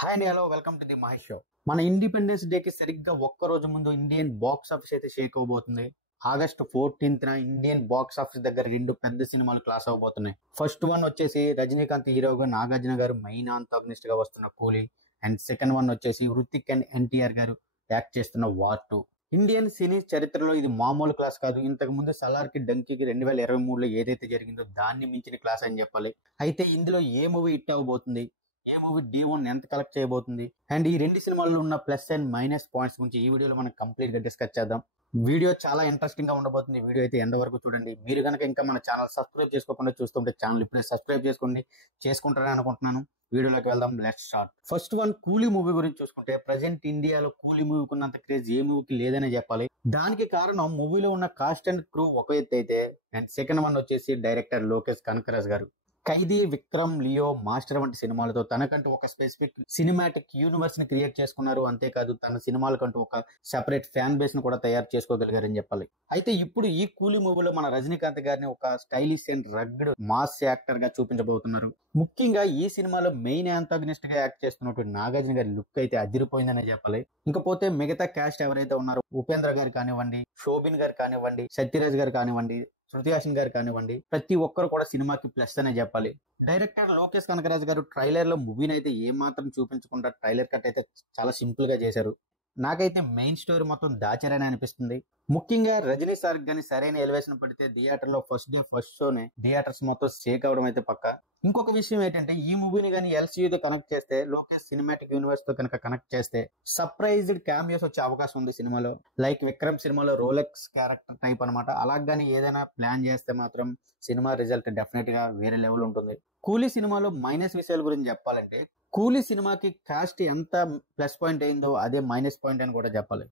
Hi అండి, hello, welcome to the Mahesh show. మన independence day కి సరిగ్గా ఒక్క రోజు ముందు ఇండియన్ బాక్స్ ఆఫీస్ అయితే షేక్ అవబోతుంది. August 14th Indian box office దగ్గర రెండు పెద్ద సినిమాలు క్లాస్ అవబోతున్నాయి. ఫస్ట్ వన్ వచ్చేసి రజనీకాంత్ హీరోగా నాగార్జున గారు మెయిన్ ఆంటాగనిస్ట్ గా వస్తున్న కూలీ, అండ్ సెకండ్ వన్ వచ్చేసి హృతిక్ అండ్ ఎన్టీఆర్ గారు యాక్ట్ చేస్తున్న వార్ 2. ఇండియన్ సినీ చరిత్రలో ఇది మామూలు క్లాస్ కాదు. ఇంతకు ముందు సలార్ కి డంకీకి 2023లో ఏదైతే జరిగిందో దాన్ని మించిన క్లాస్ అని చెప్పాలి. అయితే ఇందులో ఏ మూవీ హిట్ అవబోతుంది, ఏ మూవీ D1 ఎంత కలెక్ట్ చేయబోతుంది, అండ్ ఈ రెండు సినిమాల్లో ఉన్న ప్లస్ అండ్ మైనస్ పాయింట్స్ గురించి ఈ వీడియోలో మనం కంప్లీట్ గా డిస్కస్ చేద్దాం. వీడియో చాలా ఇంట్రెస్టింగ్ గా ఉండబోతుంది. వీడియో అయితే ఎండ్ వరకు చూడండి. మీరు కనుక ఇంకా మన ఛానల్ సబ్స్క్రైబ్ చేసుకోకుండా చూస్తుంటే ఛానల్ ఇప్పుడే సబ్స్క్రైబ్ చేసుకోండి. చేసుకుంటారని అనుకుంటున్నాను. వీడియోలోకి వెళ్దాం. Let's start. ఫస్ట్ వన్ కూలీ మూవీ గురించి చూసుకుంటే ప్రెసెంట్ ఇండియాలో కూలీ మూవీకి ఉన్నంత క్రేజ్ ఏ మూవీకి లేదనే చెప్పాలి. దానికి కారణం మూవీలో ఉన్న కాస్ట్ అండ్ క్రూ ఒక ఎత్తు అయితే, అండ్ సెకండ్ వన్ వచ్చేసి డైరెక్టర్ లోకేష్ కనకరాజ్ గారు ఖైదీ, విక్రమ్, లియో, మాస్టర్ వంటి సినిమాలతో తనకంటూ ఒక స్పెసిఫిక్ సినిమాటిక్ యూనివర్స్ ని క్రియేట్ చేసుకున్నారు. అంతేకాదు తన సినిమాలకంటూ ఒక సెపరేట్ ఫ్యాన్ బేస్ ను కూడా తయారు చేసుకోగలిగారని చెప్పాలి. అయితే ఇప్పుడు ఈ కూలీ మూవీలో మన రజనీకాంత్ గారిని ఒక stylish and rugged mass actor గా చూపించబోతున్నారు. ముఖ్యంగా ఈ సినిమాలో మెయిన్ యాంటాగనిస్ట్ గా యాక్ట్ చేస్తున్నటువంటి నాగార్జున గారి లుక్ అయితే అదిరిపోయిందనే చెప్పాలి. ఇంకపోతే మిగతా క్యాస్ట్ ఎవరైతే ఉన్నారో ఉపేంద్ర గారు కానివ్వండి, శోభిన్ గారు కానివ్వండి, సత్యరాజ్ గారు కానివ్వండి, శృతి హాసన్ గారు కానివ్వండి, ప్రతి ఒక్కరు కూడా సినిమాకి ప్లస్ అనే చెప్పాలి. డైరెక్టర్ లోకేష్ కనకరాజ్ గారు ట్రైలర్ లో మూవీని అయితే ఏ మాత్రం చూపించకుండా ట్రైలర్ కట్ అయితే చాలా సింపుల్ గా చేశారు. నాకైతే మెయిన్ స్టోరీ మొత్తం దాచారని అనిపిస్తుంది. ముఖ్యంగా రజనీ సార్ గాని సరైన ఎలివేషన్ పడితే థియేటర్ లో ఫస్ట్ డే ఫస్ట్ షోనే థియేటర్స్ మొత్తం షేక్ అవడం అయితే పక్కా. ఇంకొక విషయం ఏంటంటే ఈ మూవీని కానీ LCU కనెక్ట్ చేస్తే, లోకేష్ సినిమాటిక్ యూనివర్స్ తో కనుక కనెక్ట్ చేస్తే సర్ప్రైజ్డ్ క్యామియోస్ వచ్చే అవకాశం ఉంది సినిమాలో. లైక్ విక్రమ్ సినిమాలో రోలెక్స్ క్యారెక్టర్ టైప్ అనమాట. అలాగని ఏదైనా ప్లాన్ చేస్తే మాత్రం సినిమా రిజల్ట్ డెఫినెట్ గా వేరే లెవెల్ ఉంటుంది. కూలీ సినిమాలో మైనస్ విషయాల గురించి చెప్పాలంటే, కూలీ సినిమాకి కాస్ట్ ఎంత ప్లస్ పాయింట్ అయిందో అదే మైనస్ పాయింట్ అని కూడా చెప్పాలి.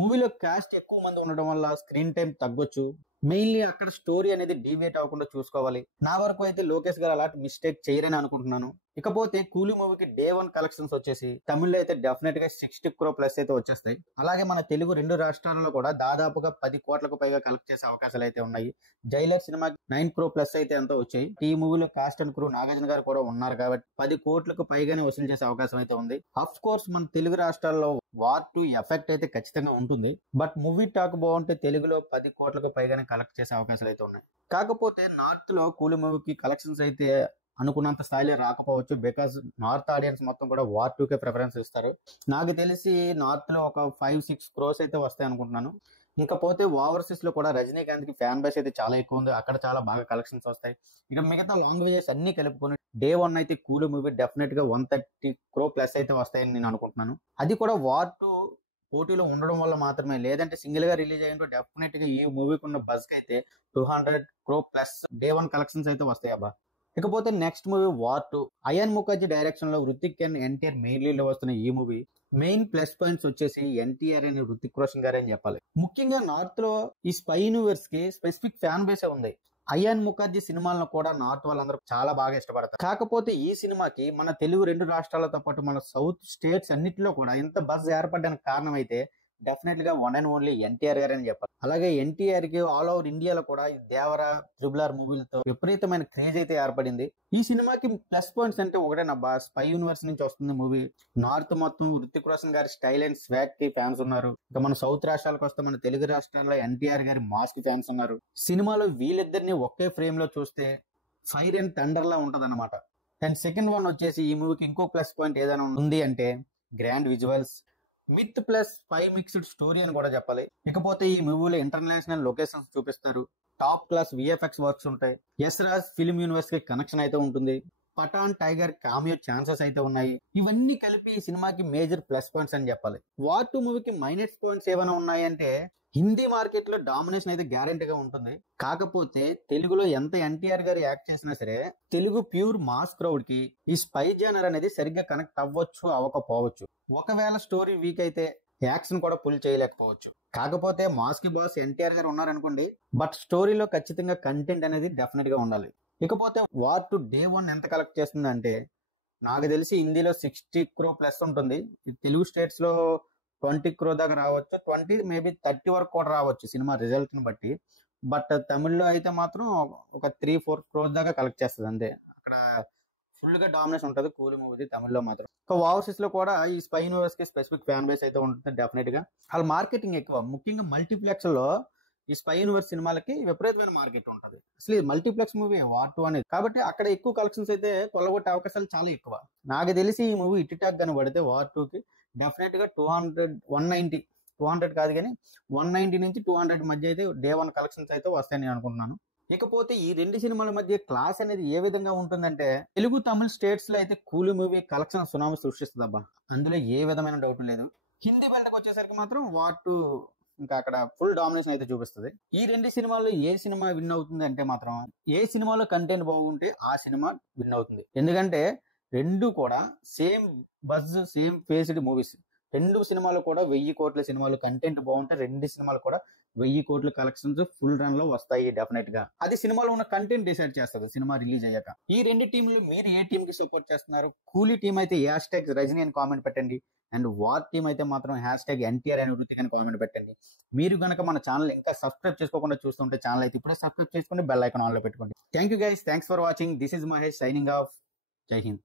మూవీలో కాస్ట్ ఎక్కువ మంది ఉండడం వల్ల స్క్రీన్ టైం తగ్గొచ్చు. మెయిన్లీ అక్కడ స్టోరీ అనేది డీవియేట్ అవ్వకుండా చూసుకోవాలి. నా వరకు అయితే లోకేష్ గారు అలాంటి మిస్టేక్ చేయరని అనుకుంటున్నాను. ఇకపోతే కూలీ మూవీకి Day 1 కలెక్షన్స్ వచ్చేసి తమిళ్లో అయితే డెఫినెట్ గా 60 crore ప్లస్ అయితే వచ్చేస్తాయి. అలాగే మన తెలుగు రెండు రాష్ట్రాలలో కూడా దాదాపుగా 10 కోట్లకు పైగా కలెక్ట్ చేసే అవకాశాలు అయితే ఉన్నాయి. జైలర్ సినిమాకి 9 crore ప్లస్ అయితే ఎంతో వచ్చాయి. ఈ మూవీలో కాస్ట్ అండ్ క్రూ నాగార్జున గారు కూడా ఉన్నారు కాబట్టి 10 కోట్లకు పైగానే వసూలు చేసే అవకాశం అయితే ఉంది. అఫ్ కోర్స్ మన తెలుగు రాష్ట్రాల్లో వార్ 2 ఎఫెక్ట్ అయితే ఖచ్చితంగా ఉంటుంది. బట్ మూవీ టాక్ బాగుంటే తెలుగులో 10 కోట్లకు పైగానే కలెక్ట్ చేసే అవకాశాలు అయితే ఉన్నాయి. కాకపోతే నార్త్ లో కూలీ మూవీకి కలెక్షన్స్ అయితే అనుకున్నంత స్థాయిలో రాకపోవచ్చు. బికాస్ నార్త్ ఆడియన్స్ మొత్తం కూడా వార్ 2కే ప్రిఫరెన్స్ ఇస్తారు. నాకు తెలిసి నార్త్ లో ఒక 5-6 crores అయితే వస్తాయి అనుకుంటున్నాను. ఇంకపోతే ఓవర్సీస్ లో కూడా రజనీకాంత్ కి ఫ్యాన్ బేస్ అయితే చాలా ఎక్కువ ఉంది. అక్కడ చాలా బాగా కలెక్షన్స్ వస్తాయి. ఇక మిగతా లాంగ్వేజెస్ అన్ని కలుపుకొని Day 1 అయితే కూలీ మూవీ డెఫినెట్ గా 130 crore ప్లస్ అయితే వస్తాయని నేను అనుకుంటున్నాను. అది కూడా వార్ 2 పోటీలో ఉండడం వల్ల మాత్రమే. లేదంటే సింగిల్ గా రిలీజ్ అయ్యింటో డెఫినెట్ గా ఈ మూవీకి ఉన్న బజ్ కి అయితే 200 crore ప్లస్ Day 1 కలెక్షన్స్ అయితే వస్తాయి అబ్బా. ఇకపోతే next movie War 2. Ayan Mukerji direction లో Hrithik and NTR main lead లో వస్తున్న ఈ మూవీ మెయిన్ ప్లస్ పాయింట్స్ వచ్చేసి ఎన్టీఆర్ అండ్ హృతిక్ రోషన్ గారే అని చెప్పాలి. ముఖ్యంగా నార్త్ లో ఈ స్పై యూనివర్స్ కి స్పెసిఫిక్ ఫ్యాన్ బేస్ ఉంది. అయాన్ ముఖర్జీ సినిమాలను కూడా నార్త్ వాళ్ళందరూ చాలా బాగా ఇష్టపడతారు. కాకపోతే ఈ సినిమాకి మన తెలుగు రెండు రాష్ట్రాలతో పాటు మన సౌత్ స్టేట్స్ అన్నిటిలో కూడా ఇంత బజ్ ఏర్పడడానికి కారణం అయితే డెఫినెట్ గా వన్ అండ్ ఓన్లీ ఎన్టీఆర్ గారు అని చెప్పాలి. అలాగే ఎన్టీఆర్ కి ఆల్ ఓవర్ ఇండియాలో కూడా ఈ దేవర, RRR మూవీలతో విపరీతమైన క్రేజ్ అయితే ఏర్పడింది. ఈ సినిమాకి ప్లస్ పాయింట్స్ అంటే ఒకటేనబ్బా, స్పై యూనివర్స్ నుంచి వస్తుంది మూవీ. నార్త్ మొత్తం హృతిక్ రోషన్ గారి స్టైల్ అండ్ స్వాగ్ కి ఫ్యాన్స్ ఉన్నారు. ఇక మన సౌత్ రాష్ట్రాలకు వస్తే మన తెలుగు రాష్ట్రాల్లో ఎన్టీఆర్ గారి మాస్ కి ఫ్యాన్స్ ఉన్నారు. సినిమాలో వీళ్ళిద్దరిని ఒకే ఫ్రేమ్ లో చూస్తే ఫైర్ అండ్ థండర్ లా ఉంటది అనమాట. అండ్ సెకండ్ వన్ వచ్చేసి ఈ మూవీకి ఇంకో ప్లస్ పాయింట్ ఏదైనా ఉంది అంటే grand visuals with plus 5 mixed story అని కూడా చెప్పాలి. ఇకపోతే ఈ మూవీలో ఇంటర్నేషనల్ లొకేషన్స్ చూపిస్తారు. టాప్ క్లాస్ VFX వర్క్స్ ఉంటాయి. యశ్రాజ్ ఫిల్మ్ యూనివర్స్ కి కనెక్షన్ అయితే ఉంటుంది. పఠాన్, టైగర్ కామియో ఛాన్సెస్ అయితే ఉన్నాయి. ఇవన్నీ కలిపి ఈ సినిమాకి మేజర్ ప్లస్ పాయింట్స్ అని చెప్పాలి. వార్ 2 మూవీకి మైనస్ పాయింట్స్ ఏమైనా ఉన్నాయంటే హిందీ మార్కెట్ లో డామినేషన్ అయితే గ్యారెంటీగా ఉంటుంది. కాకపోతే తెలుగులో ఎంత ఎన్టీఆర్ గారు యాక్ట్ చేసినా సరే తెలుగు ప్యూర్ మాస్ క్రౌడ్ కి ఈ స్పై జానర్ అనేది సరిగ్గా కనెక్ట్ అవ్వచ్చు, అవ్వకపోవచ్చు. ఒకవేళ స్టోరీ వీక్ అయితే యాక్షన్ కూడా పుల్ చేయలేకపోవచ్చు. కాకపోతే మాస్ కి బాస్ ఎన్టీఆర్ గారు ఉన్నారనుకోండి, బట్ స్టోరీలో ఖచ్చితంగా కంటెంట్ అనేది డెఫినెట్ గా ఉండాలి. ఇకపోతే వార్ 2 Day 1 ఎంత కలెక్ట్ చేస్తుంది అంటే నాకు తెలిసి హిందీలో 60 crore ప్లస్ ఉంటుంది. తెలుగు స్టేట్స్ లో 20 crore దాకా రావచ్చు, 20 మేబీ 30 వరకు కూడా రావచ్చు సినిమా రిజల్ట్ ని బట్టి. బట్ తమిళ్లో అయితే మాత్రం ఒక 3-4 crores దాకా కలెక్ట్ చేస్తుంది అంతే. అక్కడ ఫుల్ గా డామినేషన్ ఉంటుంది కూలీ మూవీ తమిళ్లో మాత్రం. ఓవర్సీస్ లో కూడా ఈ స్పై యూనివర్స్ కి స్పెసిఫిక్ ఫ్యాన్ బేస్ అయితే ఉంటుంది డెఫినెట్ గా. వాళ్ళ మార్కెటింగ్ ఎక్కువ, ముఖ్యంగా మల్టీప్లెక్స్ లో ఈ స్పై యూనివర్స్ సినిమాలకి విపరీతమైన మార్కెట్ ఉంటుంది. అసలు ఇది మల్టీప్లెక్స్ మూవీ వార్ 2 అనేది, కాబట్టి అక్కడ ఎక్కువ కలెక్షన్స్ అయితే కొల్లగొట్టే అవకాశాలు చాలా ఎక్కువ. నాకు తెలిసి ఈ మూవీ ఇట్టాక్ గాని పడితే వార్ 2 కి డెఫినెట్ గా 200 కాదు కానీ 190 నుంచి 200 మధ్య అయితే డే 1 కలెక్షన్స్ అయితే వస్తాయని నేను అనుకుంటున్నాను. ఇకపోతే ఈ రెండు సినిమాల మధ్య క్లాస్ అనేది ఏ విధంగా ఉంటుందంటే, తెలుగు తమిళ స్టేట్స్ లో అయితే కూలీ మూవీ కలెక్షన్ సునామీ సృష్టిస్తుంది అబ్బా, అందులో ఏ విధమైన డౌట్ లేదు. హిందీ బెల్ట్కి వచ్చేసరికి మాత్రం వార్ 2 ఇంకా అక్కడ ఫుల్ డామినేషన్ అయితే చూపిస్తుంది. ఈ రెండు సినిమాల్లో ఏ సినిమా విన్ అవుతుంది అంటే మాత్రం, ఏ సినిమాలో కంటెంట్ బాగుంటే ఆ సినిమా విన్ అవుతుంది. ఎందుకంటే రెండు కూడా same buzz same faced movies. రెండు సినిమాలు కూడా 1000 కోట్ల సినిమాలు, కంటెంట్ బాగుంటే రెండు సినిమాలు కూడా 1000 కోట్ల కలెక్షన్స్ ఫుల్ రన్ లో వస్తాయి డెఫినెట్ గా. అది సినిమాలో ఉన్న కంటెంట్ డిసైడ్ చేస్తుంది సినిమా రిలీజ్ అయ్యాక. ఈ రెండు టీంలు మీరు ఏ టీం కి సపోర్ట్ చేస్తున్నారు? కూలీ టీం అయితే #, రజనీ అని కామెంట్ పెట్టండి. అండ్ వార్ టీం అయితే మాత్రం #NTR అని వృత్తికి అని కామెంట్ పెట్టండి. మీరు గనక మన ఛానల్ ఇంకా సబ్స్క్రైబ్ చేసుకోకుండా చూస్తుంటే ఛానల్ అయితే ఇప్పుడే సబ్స్క్రైబ్ చేసుకుని బెల్ ఐకాన్ ఆన్ లో పెట్టుకోండి. Thank you guys, thanks for watching. This is Mahesh signing off. జై హింద్.